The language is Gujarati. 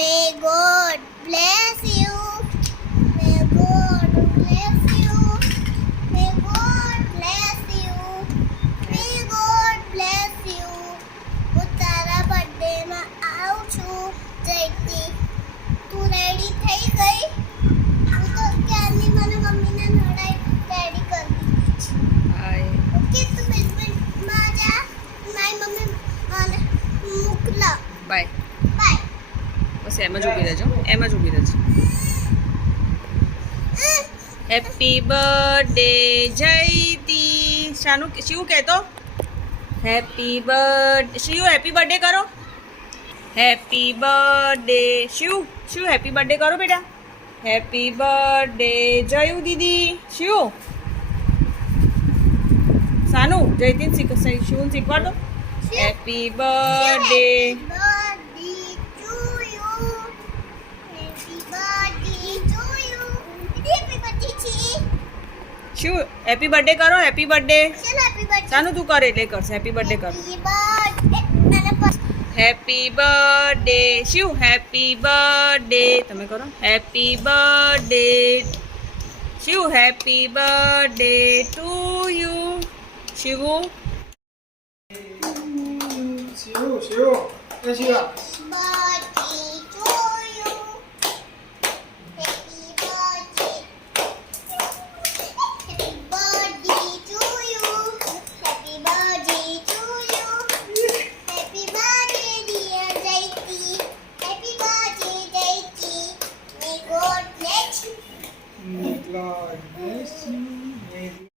May God bless you. May God bless you. May God bless you. May God bless you. હું તારા બર્થડે માં આવું છું જયતી. તું રેડી થઈ ગઈ? હું તો ક્યારની મને મમ્મીને નડાઈ રેડી કરી દીધી છે. ઓકે તું બેસમેન્ટમાં જા. મારી મમ્મી મને મોકલા. બાય. બાય. બસ એમ જ ઊભી રહેજો, એમ જ ઊભી રહેજો. Happy birthday Jayati. શાનું શિવ કહેતો happy birthday. Shiv happy birthday કરો. Happy birthday Shiv. Shiv happy birthday કરો બેટા. હેપી બર્થડે જયુ દીદી. શિવ સાનું જયતીન શિવને શીખવાડ દો. Happy birthday. Shiv happy birthday કરો. હેપી બર્થડે સાનું તું કરે એટલે કરશે. હેપી બર્થડે કરો. Happy birthday Shiv. Happy birthday તમે કરો. Happy birthday Shiv. Happy birthday to you Shiv. God bless you.